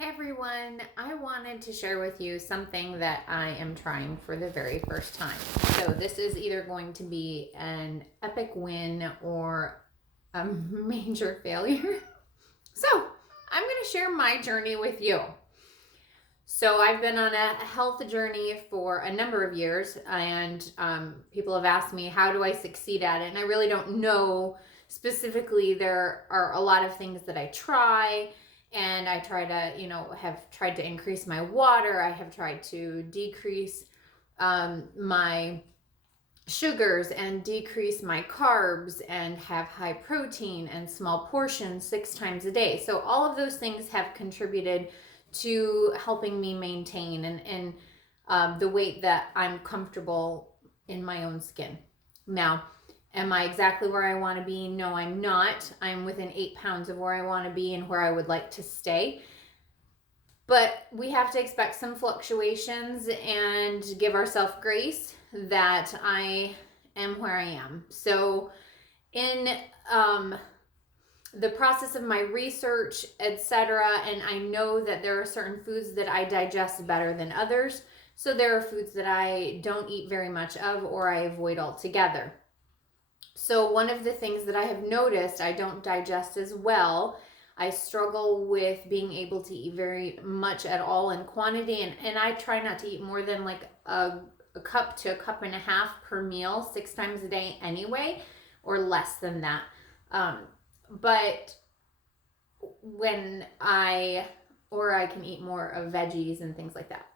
Hey everyone, I wanted to share with you something that I am trying for the very first time. So this is either going to be an epic win or a major failure. So I'm going to share my journey with you. So I've been on a health journey for a number of years, and people have asked me, how do I succeed at it? And I really don't know specifically. There are a lot of things that I try, and I try to, have tried to increase my water. I have tried to decrease my sugars and decrease my carbs and have high protein and small portions 6 times a day. So all of those things have contributed to helping me maintain and the weight that I'm comfortable in my own skin. Now, am I exactly where I want to be? No, I'm not. I'm within 8 pounds of where I want to be and where I would like to stay. But we have to expect some fluctuations and give ourselves grace that I am where I am. So in the process of my research, etc., and I know that there are certain foods that I digest better than others. So there are foods that I don't eat very much of or I avoid altogether. So one of the things that I have noticed I don't digest as well. I struggle with being able to eat very much at all in quantity, and I try not to eat more than like a cup to a cup and a half per meal 6 times a day anyway, or less than that. But when I can eat more of veggies and things like that.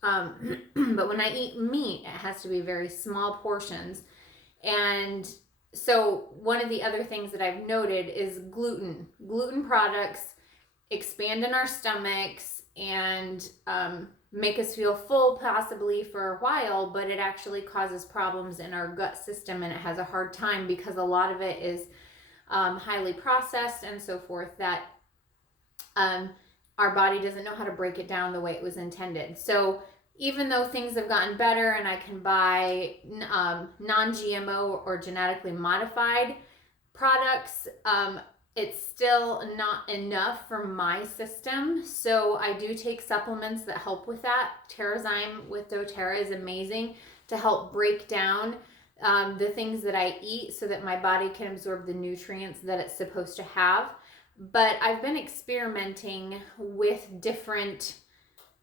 But when I eat meat, it has to be very small portions. And so one of the other things that I've noted is gluten. Gluten products expand in our stomachs and make us feel full possibly for a while, but it actually causes problems in our gut system, and it has a hard time because a lot of it is highly processed and so forth, that our body doesn't know how to break it down the way it was intended. So even though things have gotten better and I can buy non-GMO or genetically modified products, it's still not enough for my system. So I do take supplements that help with that. Terrazyme with doTERRA is amazing to help break down the things that I eat so that my body can absorb the nutrients that it's supposed to have. But I've been experimenting with different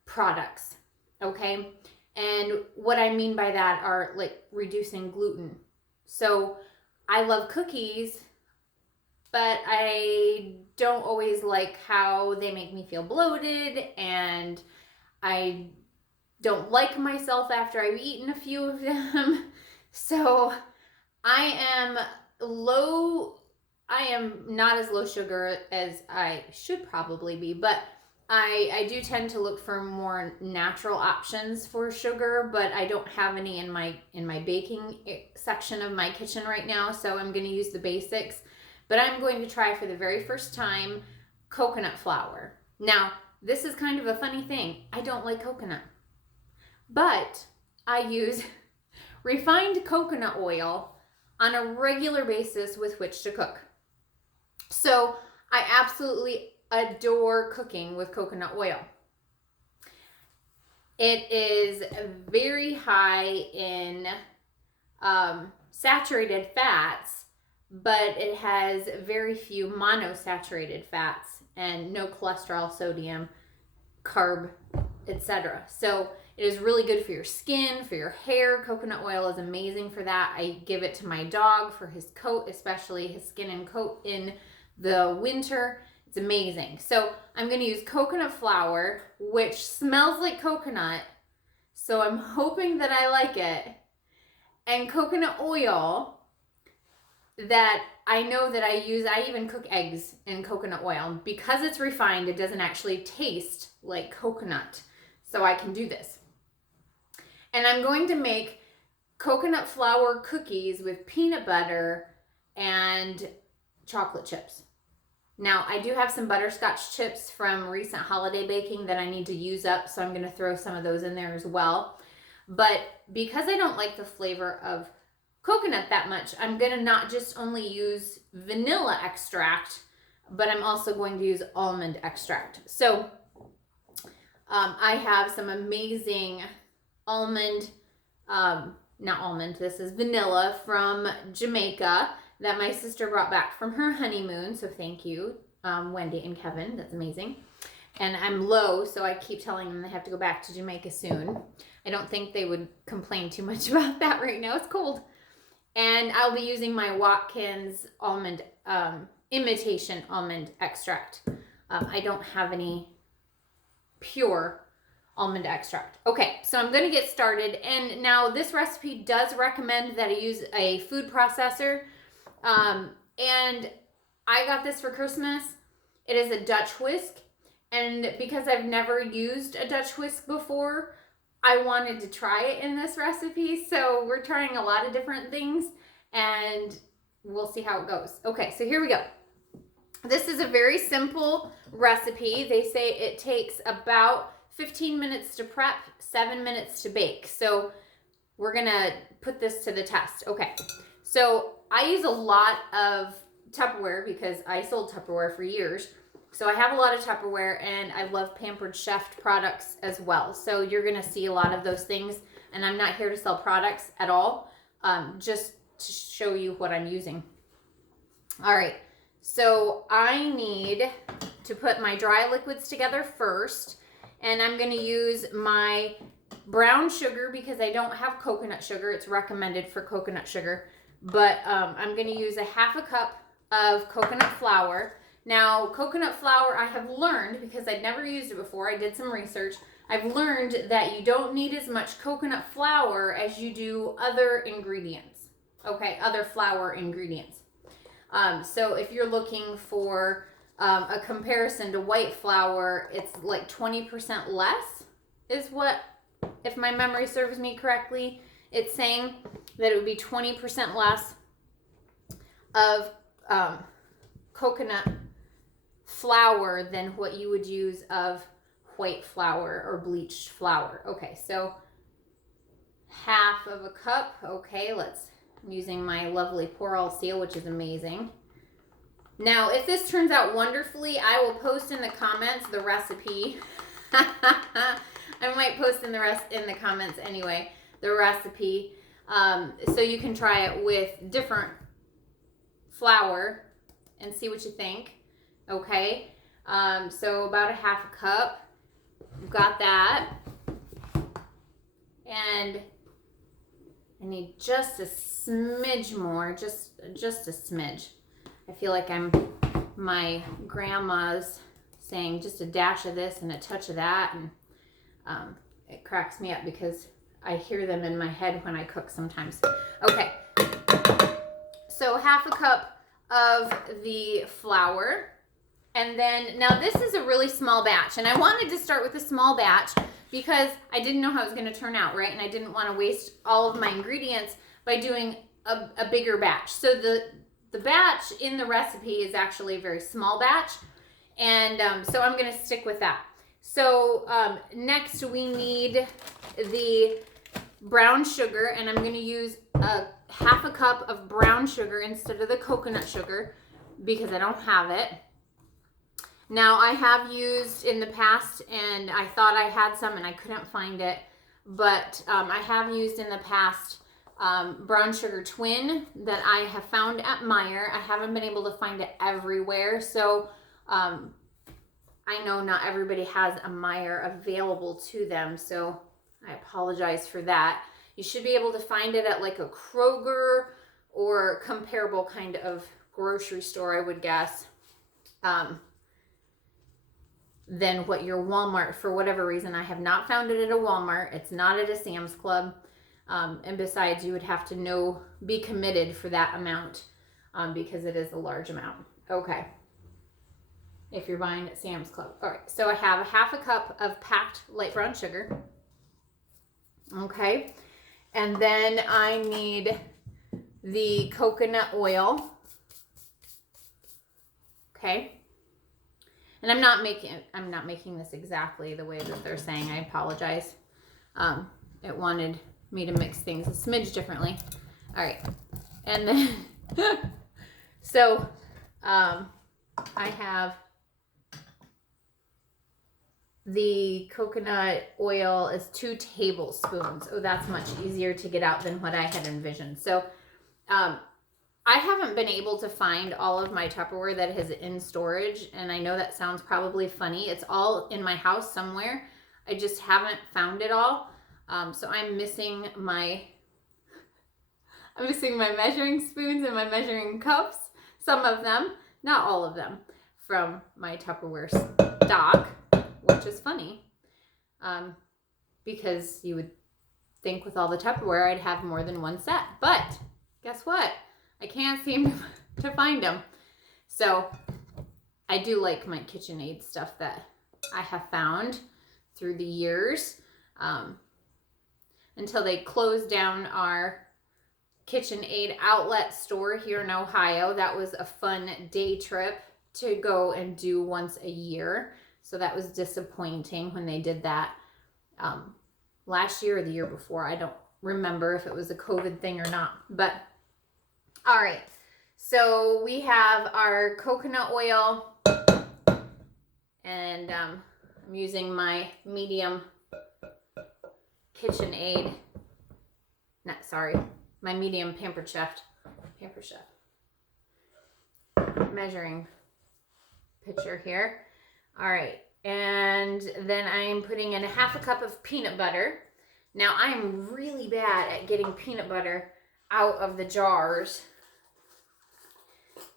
products, okay? And what I mean by that are like reducing gluten. So I love cookies, but I don't always like how they make me feel bloated, and I don't like myself after I've eaten a few of them. So I am not as low sugar as I should probably be, but I do tend to look for more natural options for sugar, but I don't have any in my baking section of my kitchen right now, so I'm going to use the basics. But I'm going to try for the very first time coconut flour. Now, this is kind of a funny thing. I don't like coconut, but I use refined coconut oil on a regular basis with which to cook. So I absolutely adore cooking with coconut oil. It is very high in saturated fats, but it has very few monosaturated fats and no cholesterol, sodium, carb, etc. So it is really good for your skin, for your hair. Coconut oil is amazing for that. I give it to my dog for his coat, especially his skin and coat in the winter. It's amazing. So I'm going to use coconut flour, which smells like coconut, so I'm hoping that I like it, and coconut oil that I know that I use. I even cook eggs in coconut oil. Because it's refined, it doesn't actually taste like coconut, so I can do this. And I'm going to make coconut flour cookies with peanut butter and chocolate chips. Now, I do have some butterscotch chips from recent holiday baking that I need to use up, so I'm going to throw some of those in there as well. But because I don't like the flavor of coconut that much, I'm going to not just only use vanilla extract, but I'm also going to use almond extract. So I have some amazing almond, not almond, this is vanilla from Jamaica that my sister brought back from her honeymoon. So thank you, Wendy and Kevin. That's amazing. And I'm low, so I keep telling them they have to go back to Jamaica soon. I don't think they would complain too much about that right now. It's cold. And I'll be using my Watkins almond, Imitation Almond Extract. I don't have any pure almond extract. Okay, so I'm going to get started. And now this recipe does recommend that I use a food processor. And I got this for Christmas. It is a Dutch whisk. And because I've never used a Dutch whisk before, I wanted to try it in this recipe. So we're trying a lot of different things and we'll see how it goes. Okay, so here we go. This is a very simple recipe. They say it takes about 15 minutes to prep, 7 minutes to bake. So we're gonna put this to the test. Okay, so I use a lot of Tupperware because I sold Tupperware for years. So I have a lot of Tupperware and I love Pampered Chef products as well. So you're gonna see a lot of those things, and I'm not here to sell products at all, just to show you what I'm using. All right, so I need to put my dry liquids together first, and I'm gonna use my brown sugar because I don't have coconut sugar. It's recommended for coconut sugar, but I'm gonna use a half a cup of coconut flour. Now, coconut flour, I have learned, because I'd never used it before, I did some research, I've learned that you don't need as much coconut flour as you do other ingredients, okay, other flour ingredients. So if you're looking for a comparison to white flour, it's like 20% less is what, if my memory serves me correctly, it's saying that it would be 20% less of coconut flour than what you would use of white flour or bleached flour. Okay, so half of a cup. Okay, I'm using my lovely pour-all seal, which is amazing. Now, if this turns out wonderfully, I will post in the comments the recipe. I might post in the comments anyway, the recipe, so you can try it with different flour and see what you think. Okay, so about a half a cup, got that, and I need just a smidge more, just a smidge. I feel like I'm my grandma's saying just a dash of this and a touch of that, and it cracks me up because I hear them in my head when I cook sometimes. Okay, so half a cup of the flour. And then, now this is a really small batch, and I wanted to start with a small batch because I didn't know how it was going to turn out, right? And I didn't want to waste all of my ingredients by doing a bigger batch. So the batch in the recipe is actually a very small batch, and so I'm going to stick with that. So next we need the brown sugar, and I'm going to use a half a cup of brown sugar instead of the coconut sugar because I don't have it. Now, I have used in the past, and I thought I had some and I couldn't find it, but I have used in the past brown sugar twin that I have found at Meijer. I haven't been able to find it everywhere, so I know not everybody has a Meijer available to them, so I apologize for that. You should be able to find it at like a Kroger or comparable kind of grocery store, I would guess. Than what your Walmart, for whatever reason, I have not found it at a Walmart. It's not at a Sam's Club. And besides, you would have to be committed for that amount because it is a large amount. Okay. If you're buying at Sam's Club. All right. So I have a half a cup of packed light brown sugar. Okay. And then I need the coconut oil. Okay. And I'm not making this exactly the way that they're saying. I apologize. It wanted me to mix things a smidge differently. All right. And then, so I have the coconut oil is 2 tablespoons. Oh, that's much easier to get out than what I had envisioned. So I haven't been able to find all of my Tupperware that is in storage, and I know that sounds probably funny. It's all in my house somewhere. I just haven't found it all. So I'm missing my measuring spoons and my measuring cups. Some of them, not all of them, from my Tupperware stock, which is funny. Because you would think with all the Tupperware I'd have more than one set. But guess what? I can't seem to find them. So I do like my KitchenAid stuff that I have found through the years, until they closed down our KitchenAid outlet store here in Ohio. That was a fun day trip to go and do once a year. So that was disappointing when they did that last year or the year before. I don't remember if it was a COVID thing or not. But all right, so we have our coconut oil, and I'm using my medium KitchenAid, my medium Pampered Chef measuring pitcher here. All right, and then I'm putting in 1/2 cup of peanut butter. Now I am really bad at getting peanut butter out of the jars.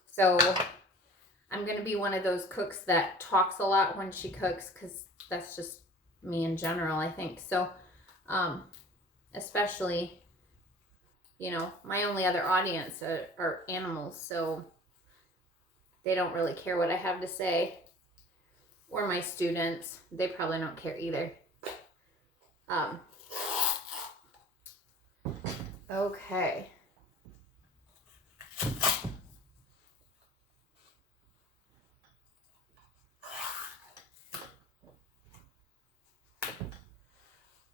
So I'm going to be one of those cooks that talks a lot when she cooks, because that's just me in general, I think. So especially, you know, my only other audience are animals, so they don't really care what I have to say. Or my students, they probably don't care either. Okay.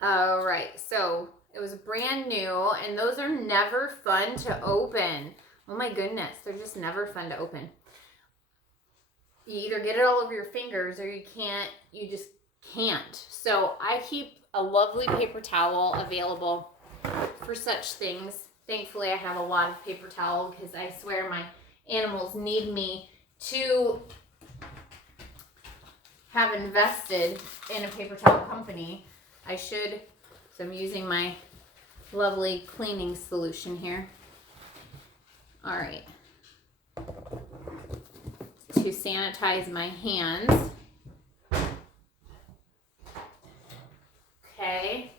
All right, so it was brand new, and those are never fun to open. Oh my goodness, they're just never fun to open. You either get it all over your fingers, or you just can't. So I keep a lovely paper towel available for such things. Thankfully, I have a lot of paper towel, because I swear my animals need me to have invested in a paper towel company. I should. So I'm using my lovely cleaning solution here. All right. To sanitize my hands. Okay.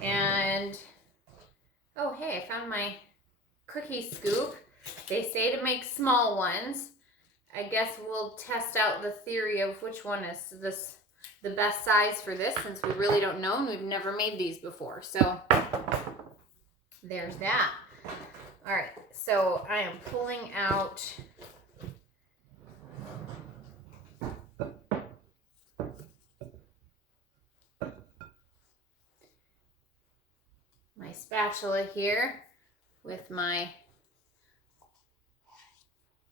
And, oh hey, I found my cookie scoop. They say to make small ones. I guess we'll test out the theory of which one is the best size for this, since we really don't know and we've never made these before. So there's that. All right, so I am pulling out my spatula here with my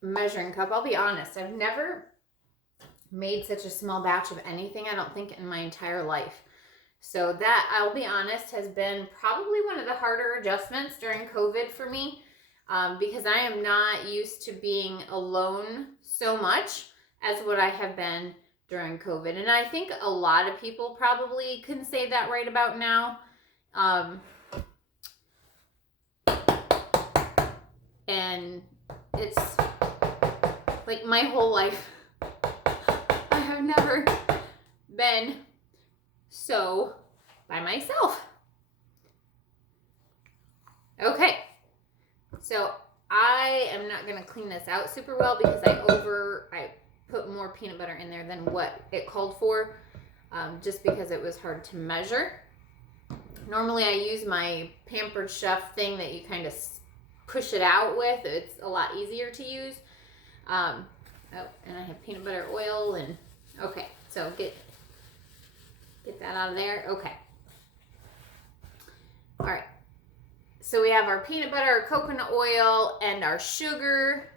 measuring cup. I'll be honest, I've never made such a small batch of anything, I don't think, in my entire life. So that, I'll be honest, has been probably one of the harder adjustments during COVID for me, because I am not used to being alone so much as what I have been during COVID. And I think a lot of people probably can say that right about now. And it's like my whole life, I have never been so by myself. Okay, so I am not going to clean this out super well, because I put more peanut butter in there than what it called for, just because it was hard to measure. Normally I use my Pampered Chef thing that you kind of push it out with. It's a lot easier to use. Oh, and I have peanut butter oil, and okay, so get that out of there. Okay. All right. So we have our peanut butter, our coconut oil, and our sugar.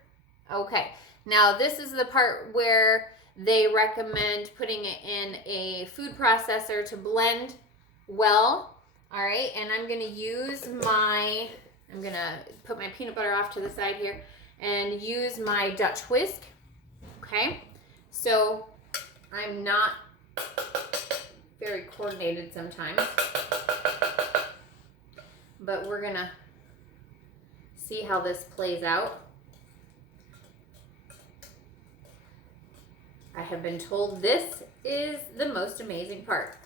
Okay. Now this is the part where They recommend putting it in a food processor to blend well. All right, and I'm gonna put my peanut butter off to the side here and use my Dutch whisk. Okay, so I'm not very coordinated sometimes, but we're gonna see how this plays out. I have been told this is the most amazing part.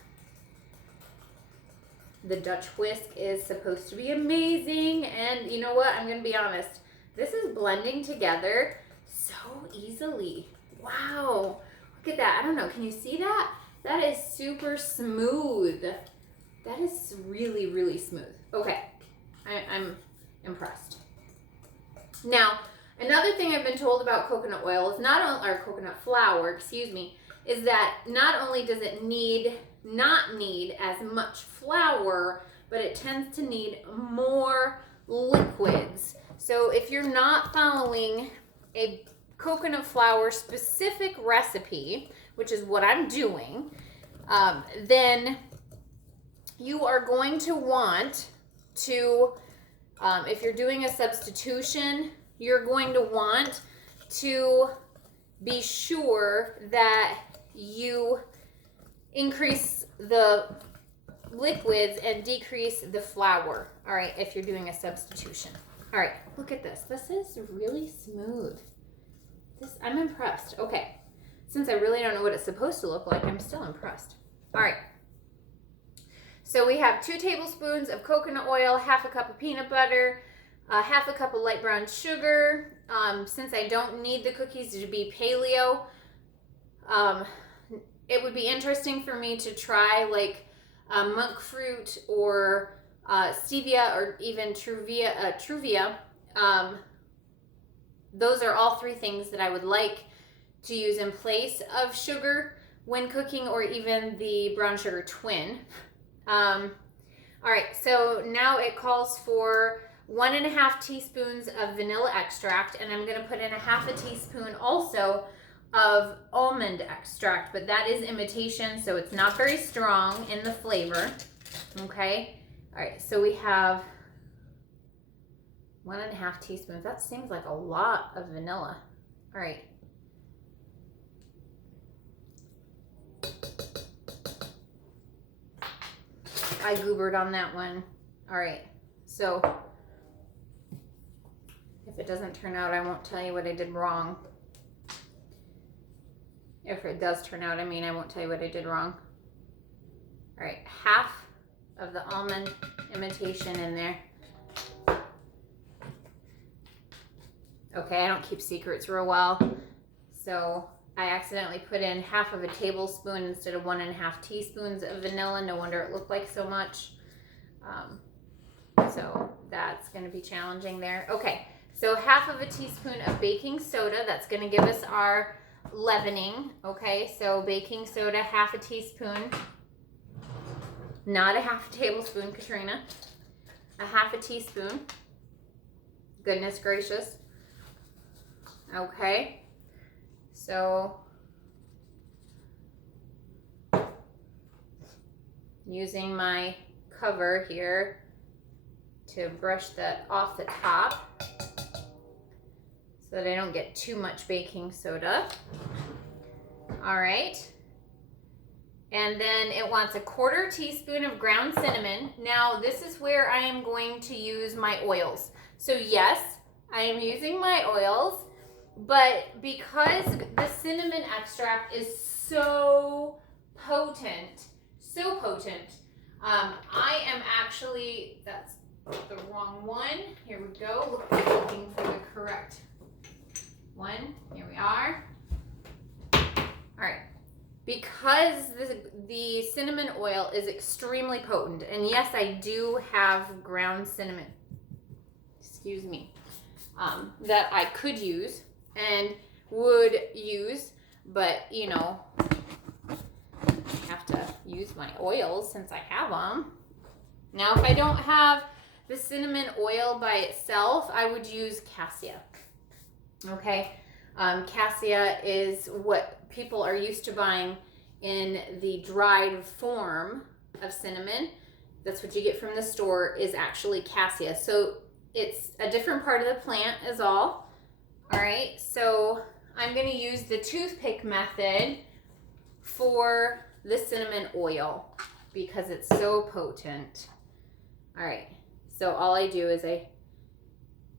The Dutch whisk is supposed to be amazing, and you know what? I'm gonna be honest. This is blending together so easily. Wow, look at that. I don't know, can you see that? That is super smooth. That is really, really smooth. Okay, I'm impressed. Now, another thing I've been told about coconut oil is or coconut flour, excuse me, is that not only does it not need as much flour, but it tends to need more liquids. So if you're not following a coconut flour specific recipe, which is what I'm doing, then you are going to want to, if you're doing a substitution, you're going to want to be sure that you increase the liquids and decrease the flour, all right, if you're doing a substitution. All right, look at this. This is really smooth. I'm impressed. Okay, since I really don't know what it's supposed to look like, I'm still impressed. All right, so we have 2 tablespoons of coconut oil, half a cup of peanut butter, half a cup of light brown sugar. Since I don't need the cookies to be paleo, it would be interesting for me to try like monk fruit or stevia or even truvia. Those are all 3 things that I would like to use in place of sugar when cooking, or even the brown sugar twin. All right, so now it calls for 1.5 teaspoons of vanilla extract, and I'm gonna put in 1/2 teaspoon also of almond extract, but that is imitation, so it's not very strong in the flavor. Okay, all right, so we have 1.5 teaspoons. That seems like a lot of vanilla. All right. I goobered on that one. All right, so if it doesn't turn out, I won't tell you what I did wrong. If it does turn out, I won't tell you what I did wrong. All right, 1/2 of the almond imitation in there. Okay, I don't keep secrets real well, so I accidentally put in 1/2 tablespoon instead of 1.5 teaspoons of vanilla. No wonder it looked like so much. So that's going to be challenging there. Okay, so 1/2 teaspoon of baking soda. That's going to give us our leavening. Okay, so baking soda, 1/2 teaspoon, not 1/2 tablespoon, Katrina. 1/2 teaspoon. Goodness gracious. Okay, so using my cover here to brush that off the top so that I don't get too much baking soda. All right, and then it wants 1/4 teaspoon of ground cinnamon. Now this is where I am going to use my oils. So yes, I am using my oils, but because the cinnamon extract is so potent, I am actually, that's the wrong one. Here we go. Looking for the correct one. Here we are. All right. Because the cinnamon oil is extremely potent, and yes, I do have ground cinnamon, excuse me, that I could use and would use, but you know, I have to use my oils since I have them. Now, if I don't have the cinnamon oil by itself, I would use cassia. Okay, cassia is what people are used to buying in the dried form of cinnamon, that's what you get from the store, is actually cassia. So it's a different part of the plant is all. All right, so I'm gonna use the toothpick method for the cinnamon oil because it's so potent. All right, so all I do is I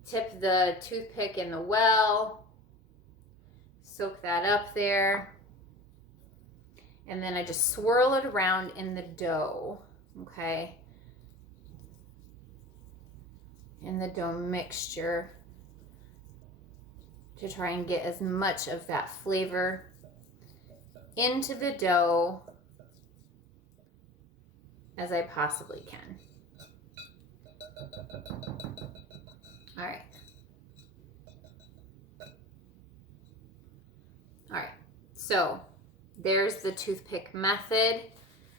tip the toothpick in the well, soak that up there, and then I just swirl it around in the dough, okay? In the dough mixture to try and get as much of that flavor into the dough as I possibly can. All right. All right, so there's the toothpick method.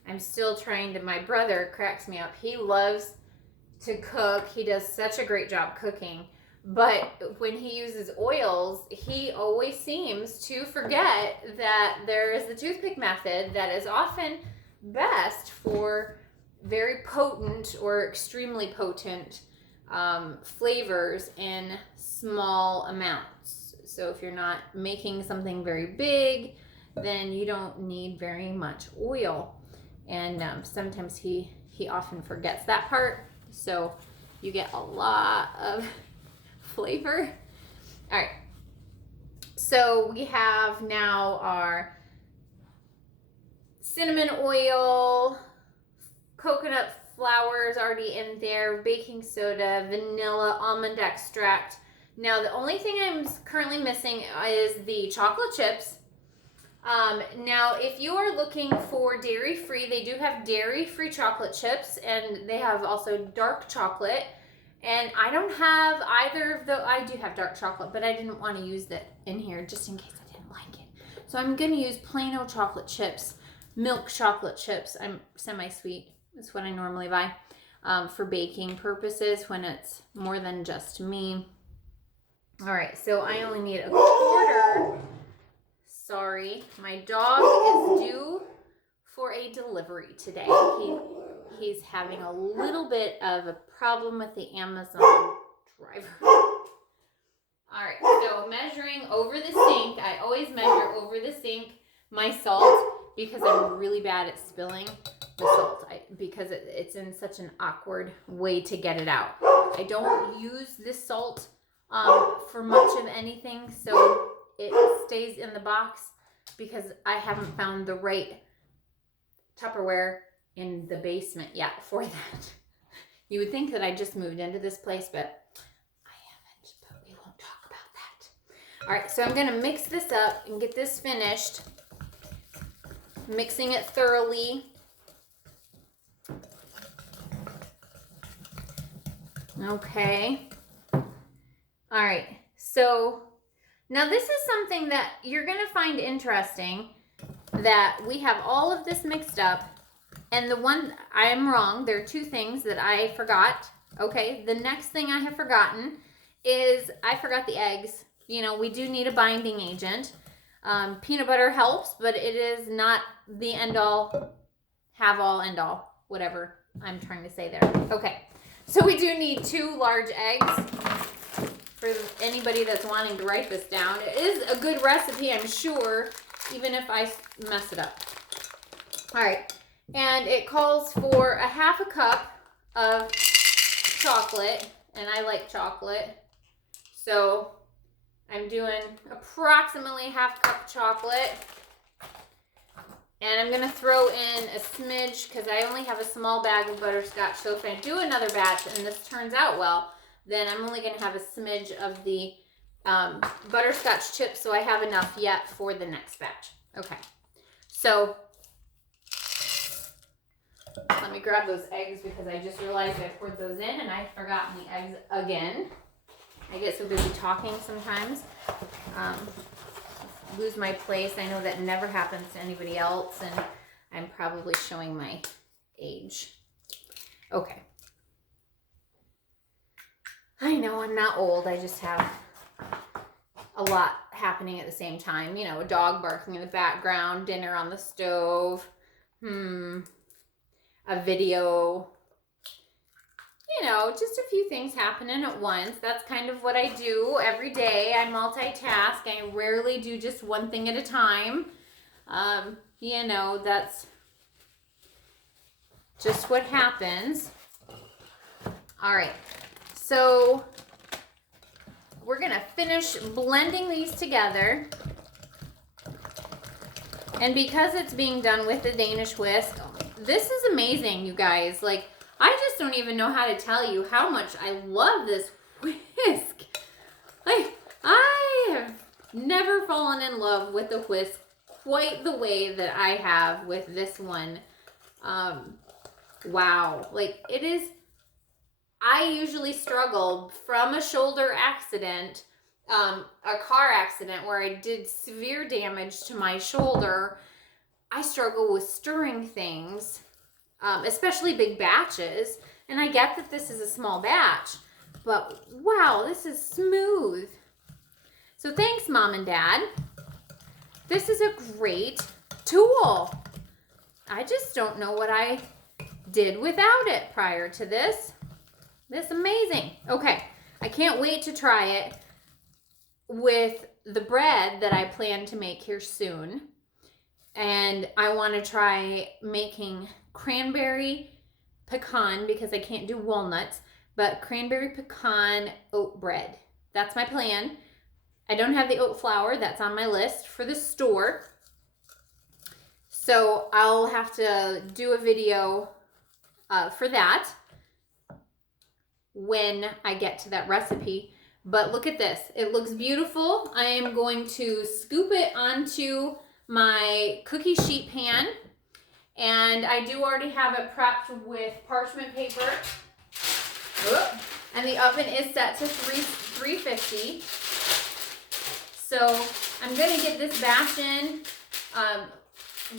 I'm still trying to, my brother cracks me up. He loves to cook. He does such a great job cooking. But when he uses oils, he always seems to forget that there is the toothpick method that is often best for very potent or extremely potent flavors in small amounts. So if you're not making something very big, then you don't need very much oil. And sometimes he often forgets that part. So you get a lot of flavor. All right, so we have now our cinnamon oil, coconut flour is already in there, baking soda, vanilla, almond extract. Now the only thing I'm currently missing is the chocolate chips. Now if you are looking for dairy-free, they do have dairy-free chocolate chips, and they have also dark chocolate. And I don't have either of those. I do have dark chocolate, but I didn't want to use that in here just in case I didn't like it. So I'm going to use plain old chocolate chips, milk chocolate chips. I'm semi-sweet. That's what I normally buy for baking purposes when it's more than just me. All right, so I only need a quarter. Sorry, my dog is due for a delivery today. He's having a little bit of a problem with the Amazon driver. All right, so measuring over the sink. I always measure over the sink my salt because I'm really bad at spilling the salt because it's in such an awkward way to get it out. I don't use this salt for much of anything, so it stays in the box because I haven't found the right Tupperware in the basement yet for that. You would think that I just moved into this place, but I haven't, but we won't talk about that. All right, so I'm gonna mix this up and get this finished, mixing it thoroughly. Okay. All right, so now this is something that you're gonna find interesting, that we have all of this mixed up. And the one, I am wrong. There are two things that I forgot. Okay, the next thing I have forgotten is I forgot the eggs. You know, we do need a binding agent. Peanut butter helps, but it is not the end all, have all, end all, whatever I'm trying to say there. Okay, so we do need 2 large eggs for anybody that's wanting to write this down. It is a good recipe, I'm sure, even if I mess it up. All right. And it calls for a 1/2 cup of chocolate, and I like chocolate. So I'm doing approximately 1/2 cup of chocolate. And I'm gonna throw in a smidge because I only have a small bag of butterscotch. So if I do another batch and this turns out well, then I'm only gonna have a smidge of the butterscotch chips, so I have enough yet for the next batch. Okay, so let me grab those eggs because I just realized I poured those in and I've forgotten the eggs again. I get so busy talking sometimes. Lose my place. I know that never happens to anybody else, and I'm probably showing my age. Okay. I know I'm not old. I just have happening at the same time. You know, a dog barking in the background, dinner on the stove, a video, you know, just a few things happening at once. That's kind of what I do every day. I multitask. I rarely do just one thing at a time. You know, that's just what happens. All right, so we're gonna finish blending these together. And because it's being done with the Danish whisk, this is amazing, you guys. Like, I just don't even know how to tell you how much I love this whisk. Like, I have never fallen in love with the whisk quite the way that I have with this one. Wow. Like, it is, I usually struggle from a shoulder accident, a car accident where I did severe damage to my shoulder. I struggle with stirring things, especially big batches. And I get that this is a small batch, but wow, this is smooth. So thanks, Mom and Dad. This is a great tool. I just don't know what I did without it prior to this. This is amazing. Okay, I can't wait to try it with the bread that I plan to make here soon. And I want to try making cranberry pecan, because I can't do walnuts, but cranberry pecan oat bread. That's my plan. I don't have the oat flour. That's on my list for the store. So I'll have to do a video for that when I get to that recipe. But look at this. It looks beautiful. I am going to scoop it onto my cookie sheet pan. And I do already have it prepped with parchment paper. And the oven is set to 350. So I'm going to get this batch in.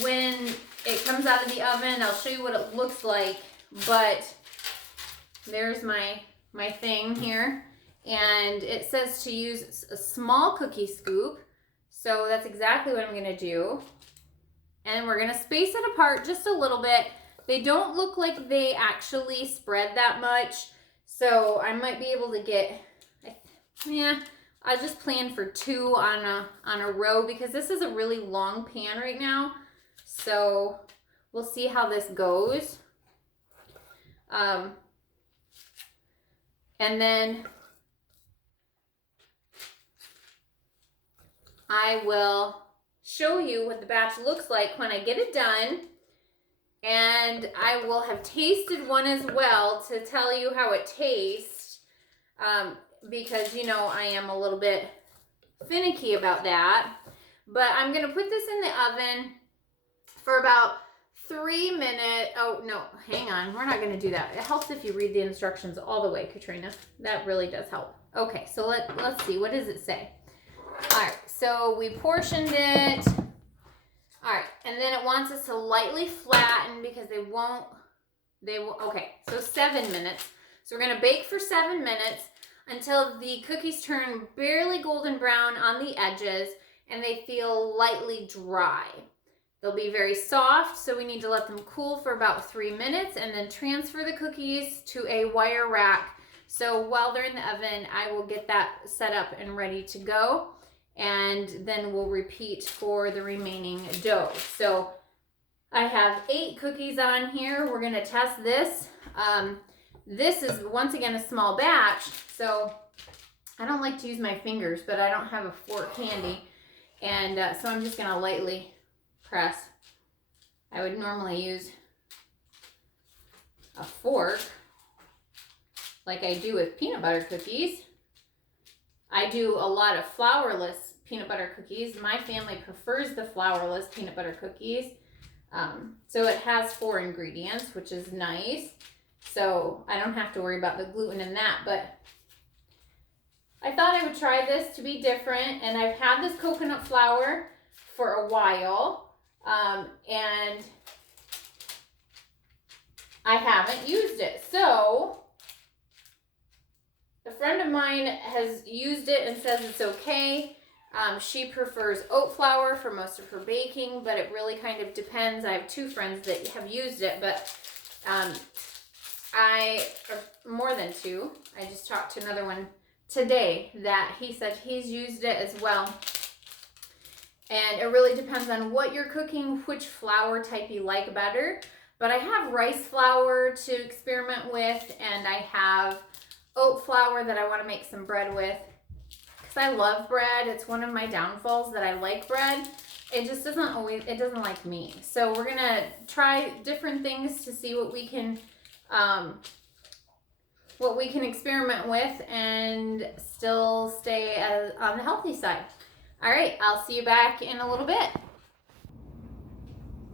When it comes out of the oven, I'll show you what it looks like. But there's my thing here. And it says to use a small cookie scoop. So that's exactly what I'm going to do. And we're going to space it apart just a little bit. They don't look like they actually spread that much. So I might be able to get, yeah, I just plan for 2 on a row, because this is a really long pan right now. So we'll see how this goes. And then I will show you what the batch looks like when I get it done. And I will have tasted one as well to tell you how it tastes. Because, you know, I am a little bit finicky about that. But I'm going to put this in the oven for about 3 minutes. Oh, no, hang on. We're not going to do that. It helps if you read the instructions all the way, Katrina. That really does help. Okay, so let's see. What does it say? All right, so we portioned it. All right, and then it wants us to lightly flatten because they won't, okay, so 7 minutes. So we're going to bake for 7 minutes until the cookies turn barely golden brown on the edges and they feel lightly dry. They'll be very soft, so we need to let them cool for about 3 minutes and then transfer the cookies to a wire rack. So while they're in the oven, I will get that set up and ready to go. And then we'll repeat for the remaining dough. So I have 8 cookies on here. We're going to test this. This is, once again, a small batch. So I don't like to use my fingers, but I don't have a fork handy. And so I'm just going to lightly press. I would normally use a fork like I do with peanut butter cookies. I do a lot of flourless peanut butter cookies. My family prefers the flourless peanut butter cookies. So it has 4 ingredients, which is nice. So I don't have to worry about the gluten in that. But I thought I would try this to be different. And I've had this coconut flour for a while. And I haven't used it. So a friend of mine has used it and says it's okay. She prefers oat flour for most of her baking, but it really kind of depends. I have 2 friends that have used it, but more than 2. I just talked to another one today that he said he's used it as well. And it really depends on what you're cooking, which flour type you like better. But I have rice flour to experiment with, and I have oat flour that I want to make some bread with. Because I love bread. It's one of my downfalls that I like bread. It just it doesn't like me. So we're going to try different things to see what we can experiment with and still stay on the healthy side. All right, I'll see you back in a little bit.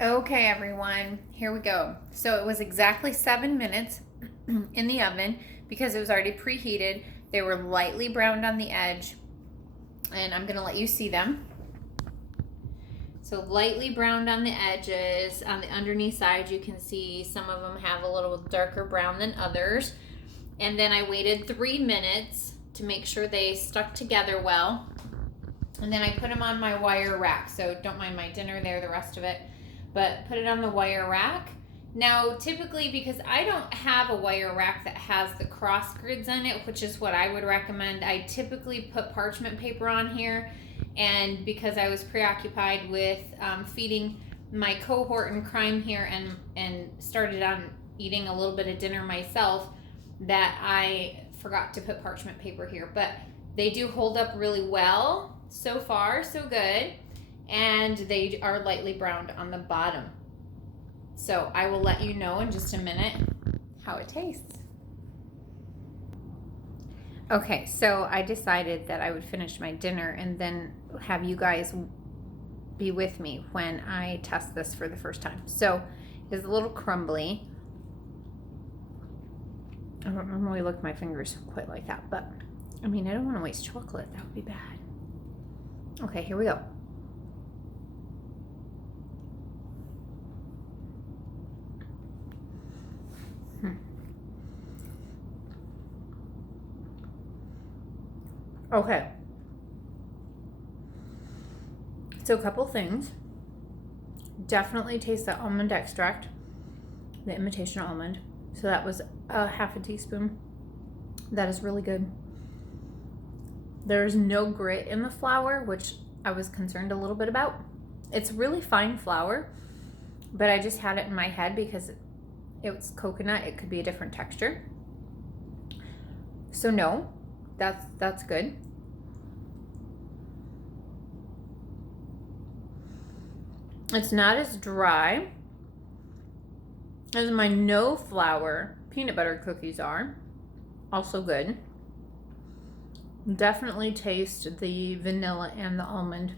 Okay, everyone, here we go. So it was exactly 7 minutes in the oven because it was already preheated. They were lightly browned on the edge, and I'm gonna let you see them. So lightly browned on the edges. On the underneath side, you can see some of them have a little darker brown than others. And then I waited 3 minutes to make sure they stuck together well. And then I put them on my wire rack. So don't mind my dinner there, the rest of it. But put it on the wire rack. Now, typically, because I don't have a wire rack that has the cross grids in it, which is what I would recommend, I typically put parchment paper on here. And because I was preoccupied with feeding my cohort in crime here and started on eating a little bit of dinner myself, that I forgot to put parchment paper here. But they do hold up really well. So far, so good. And they are lightly browned on the bottom. So I will let you know in just a minute how it tastes. Okay, so I decided that I would finish my dinner and then have you guys be with me when I test this for the first time. So it's a little crumbly. I don't normally lick my fingers quite like that, but I mean, I don't want to waste chocolate. That would be bad. Okay, here we go. Okay. So a couple things. Definitely taste the almond extract, the imitation almond. So that was a half a teaspoon. That is really good. There's no grit in the flour, which I was concerned a little bit about. It's really fine flour, but I just had it in my head because it was coconut. It could be a different texture. So no, that's good. It's not as dry as my no flour peanut butter cookies are. Also good. Definitely taste the vanilla and the almond.